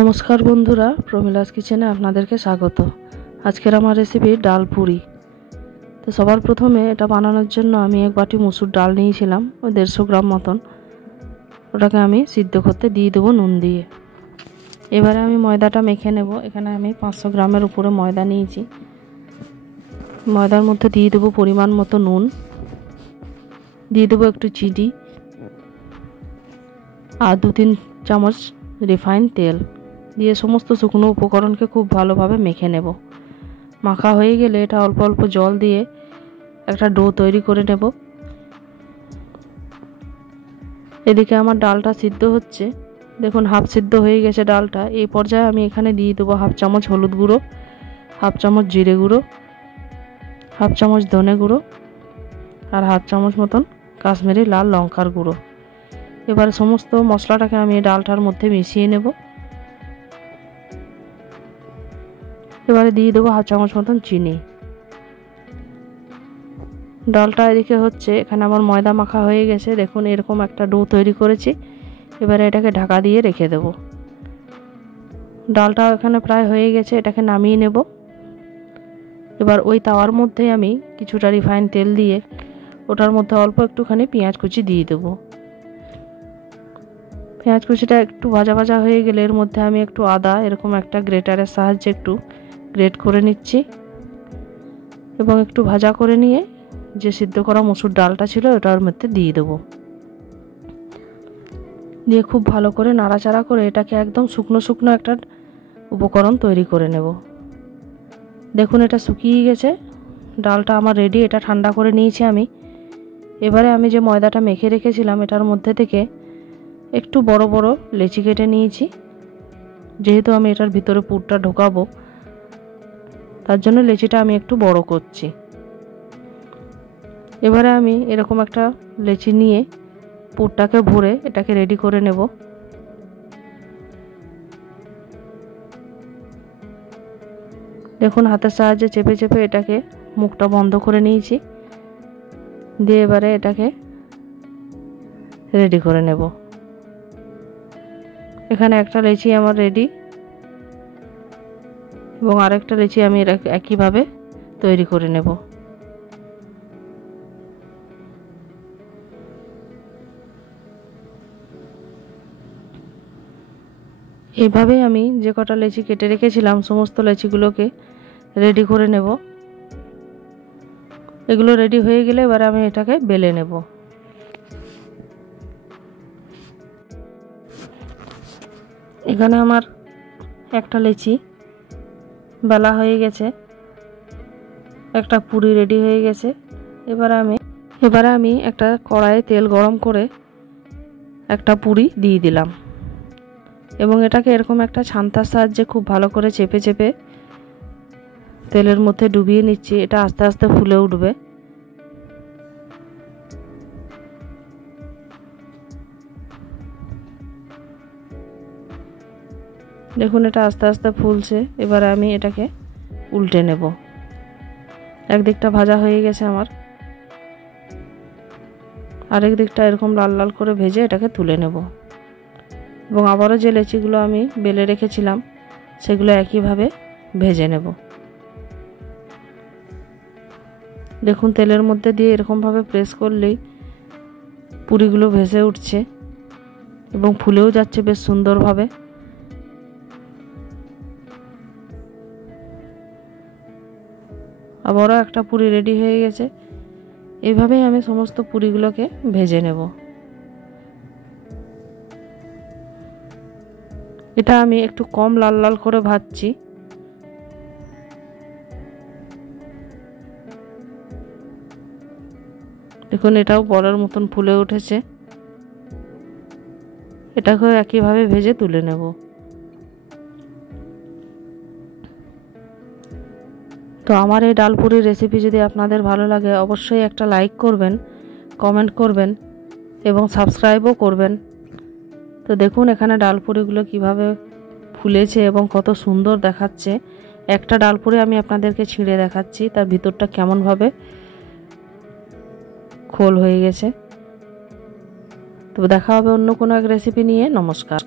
নমস্কার বন্ধুরা, প্রমিলাস কিচেনে আপনাদেরকে স্বাগত। আজকের আমার রেসিপি ডাল পুরি। তো সবার প্রথমে এটা বানানোর জন্য আমি এক বাটি মসুর ডাল নিয়েছিলাম, ওই 150 গ্রাম মতন। ওটাকে আমি সিদ্ধ করতে দিয়ে দেবো নুন দিয়ে। এবারে আমি ময়দাটা মেখে নেব। এখানে আমি 500 গ্রামের উপরে ময়দা নিয়েছি। ময়দার মধ্যে দিয়ে দেবো পরিমাণ মতো নুন, দিয়ে দেবো একটু চিনি আর 2-3 চামচ রিফাইন তেল দিয়ে সমস্ত শুকনো উপকরণকে খুব ভালোভাবে মেখে নেব। মাখা হয়ে গেলে এটা অল্প অল্প জল দিয়ে একটা ডো তৈরি করে নেব। এদিকে আমার ডালটা সিদ্ধ হচ্ছে, দেখুন হাফ সিদ্ধ হয়ে গেছে ডালটা। এই পর্যায়ে আমি এখানে দিয়ে দেবো 1/2 চামচ হলুদ গুঁড়ো, 1/2 চামচ জিরে গুঁড়ো, 1/2 চামচ ধনে গুঁড়ো আর 1/2 চামচ মতন কাশ্মীরি লাল লঙ্কার গুঁড়ো। এবারে সমস্ত মশলাটাকে আমি ডালটার মধ্যে মিশিয়ে নেব। এবারে দিয়ে দেবো 1/2 চামচ মতন চিনি। ডালটা এদিকে হচ্ছে, এখানে আমার ময়দা মাখা হয়ে গেছে। দেখুন এরকম একটা ডো তৈরি করেছি। এবারে এটাকে ঢাকা দিয়ে রেখে দেব। ডালটা এখানে প্রায় হয়ে গেছে, এটাকে নামিয়ে নেব। এবার ওই তাওয়ার মধ্যে আমি কিছুটা রিফাইন তেল দিয়ে ওটার মধ্যে অল্প একটুখানি পেঁয়াজ কুচি দিয়ে দেব। পেঁয়াজ কুচিটা একটু ভাজা ভাজা হয়ে গেলে এর মধ্যে আমি একটু আদা এরকম একটা গ্রেটারের সাহায্যে একটু গ্রেট করে নিচ্ছি এবং একটু ভাজা করে নিয়ে যে সিদ্ধ করা মসুর ডালটা ছিল ওটার মধ্যে দিয়ে দেবো। দিয়ে খুব ভালো করে নাড়াচাড়া করে এটাকে একদম শুকনো শুকনো একটা উপকরণ তৈরি করে নেব। দেখুন এটা শুকিয়ে গেছে, ডালটা আমার রেডি। এটা ঠান্ডা করে নিয়েছি আমি। এবারে আমি যে ময়দাটা মেখে রেখেছিলাম এটার মধ্যে থেকে একটু বড় বড় লেচি কেটে নিয়েছি। যেহেতু আমি এটার ভিতরে পুরটা ঢোকাবো তার জন্য লেচিটা আমি একটু বড় করছি। এবারে আমি এরকম একটা লেচি নিয়ে পুরটাকে ভরে এটাকে রেডি করে নেব। দেখুন হাতের সাহায্যে চেপে চেপে এটাকে মুখটা বন্ধ করে নিয়েছি। দিয়ে এবারে এটাকে রেডি করে নেব। এখানে একটা লেচি আমার রেডি এবং আরেকটা লেচি আমি একইভাবে তৈরি করে নেব। এইভাবে আমি যে কটা লেচি কেটে রেখেছিলাম সমস্ত লেচিগুলোকে রেডি করে নেব। এগুলো রেডি হয়ে গেলে এবার আমি এটাকে বেলে নেব। এখানে আমার একটা লেচি বেলা হয়ে গেছে, একটা পুরি রেডি হয়ে গেছে। এবারে আমি একটা কড়াইয়ে তেল গরম করে একটা পুরি দিয়ে দিলাম এবং এটাকে এরকম একটা ছান্তার সাহায্যে খুব ভালো করে চেপে চেপে তেলের মধ্যে ডুবিয়ে নিচ্ছি। এটা আস্তে আস্তে ফুলে উঠবে। দেখুন এটা আস্তে আস্তে ফুলছে। এবারে আমি এটাকে উল্টে নেব। একদিকটা ভাজা হয়ে গেছে আমার, আরেক দিকটা এরকম লাল লাল করে ভেজে এটাকে তুলে নেব এবং আবারও যে লেচিগুলো আমি বেলে রেখেছিলাম সেগুলো একইভাবে ভেজে নেব। দেখুন তেলের মধ্যে দিয়ে এরকমভাবে প্রেস করলেই পুরিগুলো ভেসে উঠছে এবং ফুলেও যাচ্ছে বেশ সুন্দরভাবে। আবারও একটা পুরি রেডি হয়ে গেছে। এইভাবেই আমি সমস্ত পুরিগুলোকে ভেজে নেব। এটা আমি একটু কম লাল লাল করে ভাজছি। দেখুন এটাও বড়ার মতন ফুলে উঠেছে। এটাকেও একইভাবে ভেজে তুলে নেব। তো আমার এই ডাল পুরির রেসিপি যদি আপনাদের ভালো লাগে অবশ্যই একটা লাইক করবেন, কমেন্ট করবেন এবং সাবস্ক্রাইবও করবেন। তো দেখুন এখানে ডাল পুরিগুলো কীভাবে ফুলেছে এবং কত সুন্দর দেখাচ্ছে। একটা ডাল পুরি আমি আপনাদেরকে ছিঁড়ে দেখাচ্ছি তার ভিতরটা কেমনভাবে খোল হয়ে গেছে। তো দেখা হবে অন্য কোনো এক রেসিপি নিয়ে। নমস্কার।